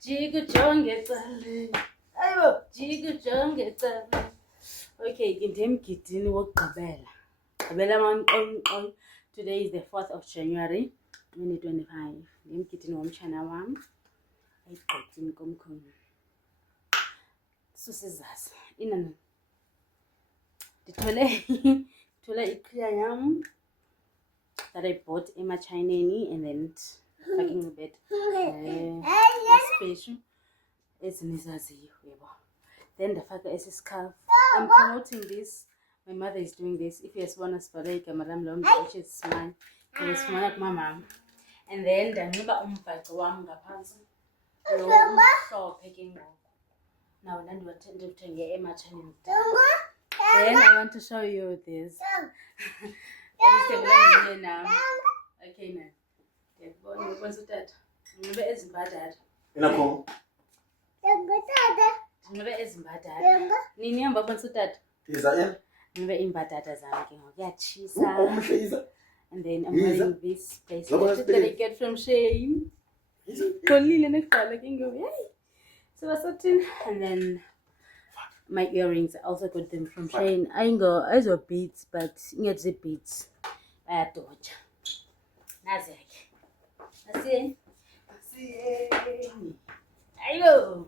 Jika jonge tsale. Ayo, jika jonge tsale. Okay, ngidemgidini wokugqibela. Gqibela manqonqo. Today is the 4th of January 2025. Ngidemgidini womtshana wam. Ayigqithini komkhulu. Susizazi. Inani. Ndithole iqhiya yam that I bought emachineni and then fucking a bit special. Ezinizaziyo yebo. Then ndafaka esi scarf. I'm promoting this. My mother is doing this. If yasibona sibhale igama lam lo mntu which is mine. Ndisifumana kumamam. And then ndanxiba umbhaco wam ngaphansi. Lo mhlophe ke ngoku. Now ndiwuthenge emachineni. Then I want to show you this. Okay, now. Ndiyabona utata. Ndinxibe ezimbadada. Inakho. Ndinxibe ezimbadada. Nini ihamba bonisa utata? Iza yena. Ndinxibe iimbadada zam ke ngoku kuyatshisa. Umhle iza. And then I'm wearing this bracelet that I get from Shein. Kolile nekuqala ke ngoku. Hey. So wasothini? And then my earrings, I also got them from Shein. I got beads, but ingezi beads. Bayadoja. Nazi ke. Asiyeni. Ayo.